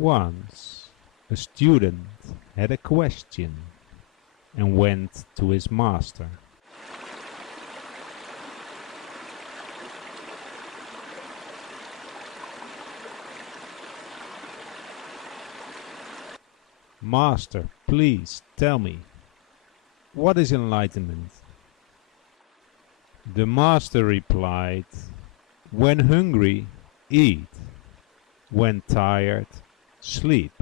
Once a student had a question and went to his master. Master, please tell me, what is enlightenment? The master replied, when hungry, eat. When tired, sleep.